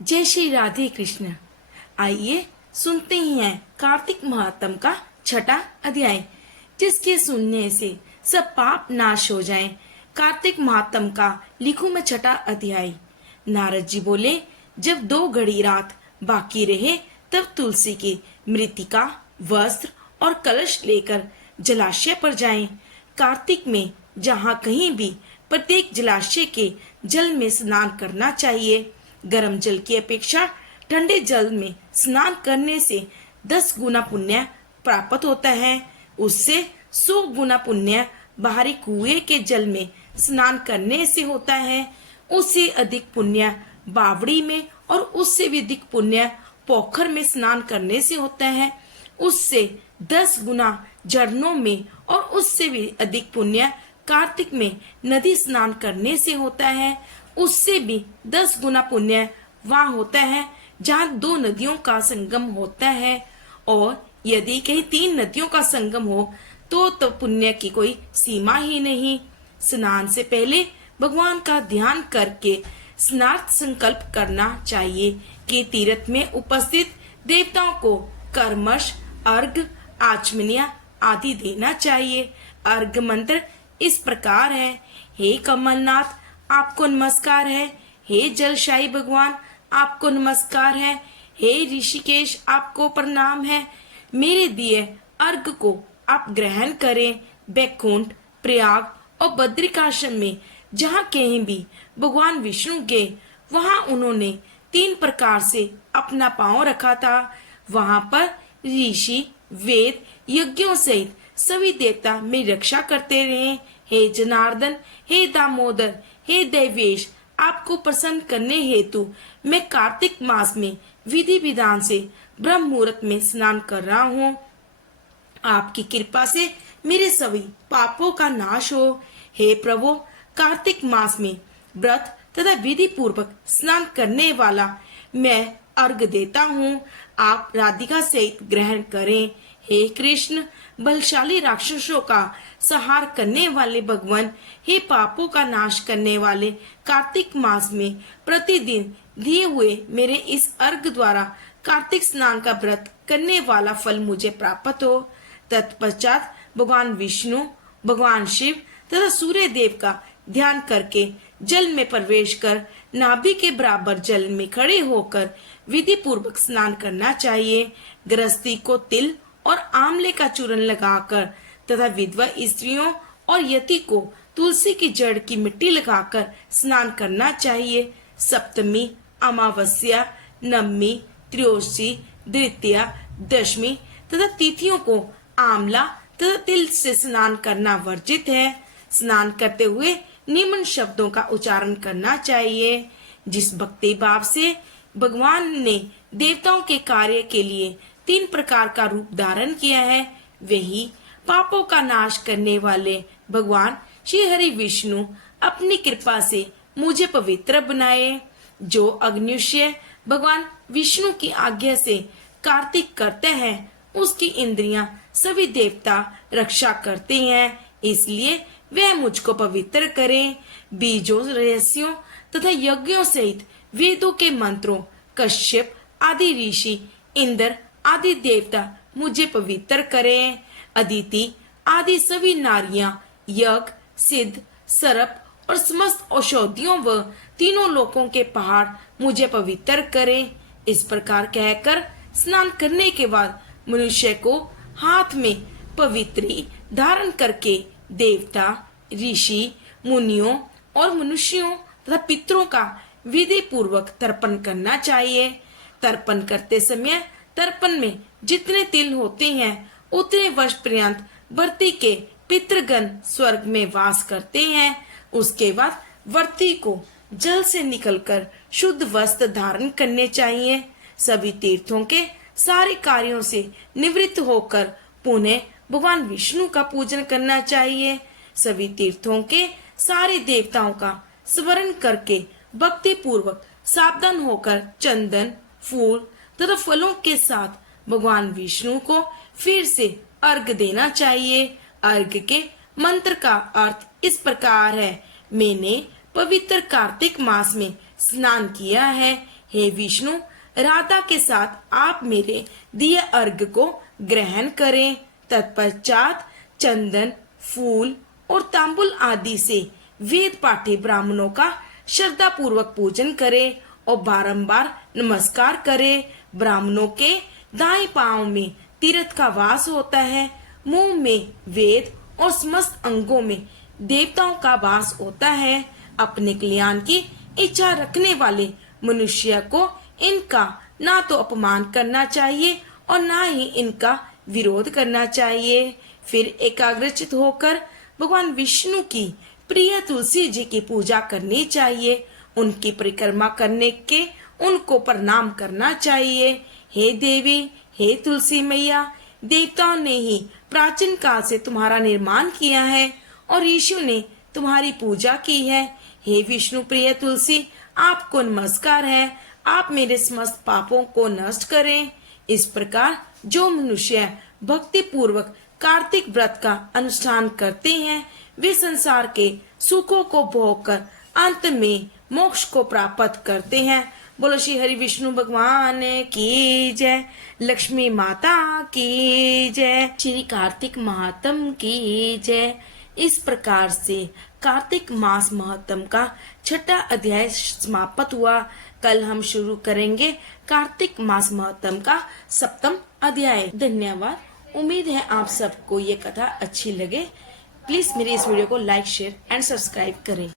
जय श्री राधे कृष्ण। आइए सुनते ही हैं कार्तिक महात्म का छठा अध्याय, जिसके सुनने से सब पाप नाश हो जाएं। कार्तिक महात्म का लिखूं मैं छठा अध्याय। नारद जी बोले, जब 2 घड़ी रात बाकी रहे तब तुलसी की मृतिका, वस्त्र और कलश लेकर जलाशय पर जाएं। कार्तिक में जहाँ कहीं भी प्रत्येक जलाशय के जल में स्नान करना चाहिए। गर्म जल की अपेक्षा ठंडे जल में स्नान करने से 10 गुना पुण्य प्राप्त होता है। उससे 100 गुना पुण्य बाहरी कुएं के जल में स्नान करने से होता है। उससे अधिक पुण्य बावड़ी में और उससे भी अधिक पुण्य पोखर में स्नान करने से होता है। उससे 10 गुना झरनों में और उससे भी अधिक पुण्य कार्तिक में नदी स्नान करने से होता है। उससे भी 10 गुना पुण्य वहाँ होता है जहाँ 2 नदियों का संगम होता है। और यदि कहीं 3 नदियों का संगम हो तो पुण्य की कोई सीमा ही नहीं। स्नान से पहले भगवान का ध्यान करके स्नार्थ संकल्प करना चाहिए कि तीर्थ में उपस्थित देवताओं को कर्मश, अर्घ, आचमनिया आदि देना चाहिए। अर्घ मंत्र इस प्रकार है: हे कमलनाथ, आपको नमस्कार है। हे जलशाही भगवान, आपको नमस्कार है। हे ऋषिकेश, आपको प्रणाम है। मेरे दिए अर्घ को आप ग्रहण करें। बैकुंठ, प्रयाग और बद्रिकाश्रम में जहाँ कहीं भी भगवान विष्णु गए, वहाँ उन्होंने 3 प्रकार से अपना पांव रखा था। वहाँ पर ऋषि, वेद, यज्ञों सहित सभी देवता मेरी रक्षा करते रहे। हे जनार्दन, हे दामोदर, हे देवेश, आपको प्रसन्न करने हेतु मैं कार्तिक मास में विधि विधान से ब्रह्म मुहूर्त में स्नान कर रहा हूँ। आपकी कृपा से मेरे सभी पापों का नाश हो। हे प्रभु, कार्तिक मास में व्रत तथा विधि पूर्वक स्नान करने वाला मैं अर्घ देता हूँ। आप राधिका सहित ग्रहण करें। हे कृष्ण, बलशाली राक्षसों का संहार करने वाले भगवान, हे पापों का नाश करने वाले, कार्तिक मास में प्रतिदिन दिए हुए मेरे इस अर्घ द्वारा कार्तिक स्नान का व्रत करने वाला फल मुझे प्राप्त हो। तत्पश्चात भगवान विष्णु, भगवान शिव तथा सूर्य देव का ध्यान करके जल में प्रवेश कर नाभि के बराबर जल में खड़े होकर विधि पूर्वक स्नान करना चाहिए। गृहस्थी को तिल और आंवले का चूर्ण लगाकर तथा विधवा स्त्रियों और यति को तुलसी की जड़ की मिट्टी लगाकर स्नान करना चाहिए। सप्तमी, अमावस्या, नवमी, त्रयोदशी, द्वितीया, दशमी तथा तिथियों को आंवला तथा तिल से स्नान करना वर्जित है। स्नान करते हुए निम्न शब्दों का उच्चारण करना चाहिए। जिस भक्ति भाव से भगवान ने देवताओं के कार्य के लिए 3 प्रकार का रूप धारण किया है, वही पापों का नाश करने वाले भगवान श्री हरि विष्णु अपनी कृपा से मुझे पवित्र बनाए। जो अग्निशय भगवान विष्णु की आज्ञा से कार्तिक करते हैं, उसकी इंद्रियां सभी देवता रक्षा करते हैं, इसलिए वह मुझको पवित्र करें। बीजों, रहस्यों तथा यज्ञों सहित वेदों के मंत्रों, कश्यप आदि ऋषि, इंद्र आदि देवता मुझे पवित्र करें। अदिति आदि सभी नारियां, यज्ञ, सिद्ध, सर्प और समस्त औषधियों व तीनों लोकों के पहाड़ मुझे पवित्र करें। इस प्रकार कहकर स्नान करने के बाद मनुष्य को हाथ में पवित्री धारण करके देवता, ऋषि, मुनियों और मनुष्यों तथा पितरों का विधि पूर्वक तर्पण करना चाहिए। तर्पण करते समय तर्पण में जितने तिल होते हैं उतने वर्ष पर्यंत वर्ती के पितृगण स्वर्ग में वास करते हैं। उसके बाद वर्ती को जल से निकलकर शुद्ध वस्त्र धारण करने चाहिए। सभी तीर्थों के सारे कार्यों से निवृत्त होकर पुनः भगवान विष्णु का पूजन करना चाहिए। सभी तीर्थों के सारे देवताओं का स्मरण करके भक्ति पूर्वक सावधान होकर चंदन, फूल तथा फलों के साथ भगवान विष्णु को फिर से अर्घ देना चाहिए। अर्घ के मंत्र का अर्थ इस प्रकार है: मैंने पवित्र कार्तिक मास में स्नान किया है। हे विष्णु, राधा के साथ आप मेरे दिए अर्घ को ग्रहण करें। तत्पश्चात चंदन, फूल और तांबुल आदि से वेद पाठी ब्राह्मणों का श्रद्धा पूर्वक पूजन करें और बारंबार नमस्कार करें। ब्राह्मणों के दाएं पांव में तीर्थ का वास होता है, मुंह में वेद और समस्त अंगों में देवताओं का वास होता है। अपने कल्याण की इच्छा रखने वाले मनुष्य को इनका ना तो अपमान करना चाहिए और ना ही इनका विरोध करना चाहिए। फिर एकाग्रचित होकर भगवान विष्णु की प्रिय तुलसी जी की पूजा करनी चाहिए। उनकी परिक्रमा करने के उनको प्रणाम करना चाहिए। हे देवी, हे तुलसी मैया, देवताओं ने ही प्राचीन काल से तुम्हारा निर्माण किया है और ऋषियों ने तुम्हारी पूजा की है। हे विष्णु प्रिय तुलसी, आपको नमस्कार है। आप मेरे समस्त पापों को नष्ट करें। इस प्रकार जो मनुष्य भक्ति पूर्वक कार्तिक व्रत का अनुष्ठान करते हैं, वे संसार के सुखों को भोगकर अंत में मोक्ष को प्राप्त करते हैं। बोलो श्री हरि विष्णु भगवान की जय, लक्ष्मी माता की जय, श्री कार्तिक महात्म की जय। इस प्रकार से कार्तिक मास महात्म का छठा अध्याय समाप्त हुआ। कल हम शुरू करेंगे कार्तिक मास महात्म का सप्तम अध्याय। धन्यवाद। उम्मीद है आप सबको ये कथा अच्छी लगे। प्लीज मेरे इस वीडियो को लाइक, शेयर एंड सब्सक्राइब करें।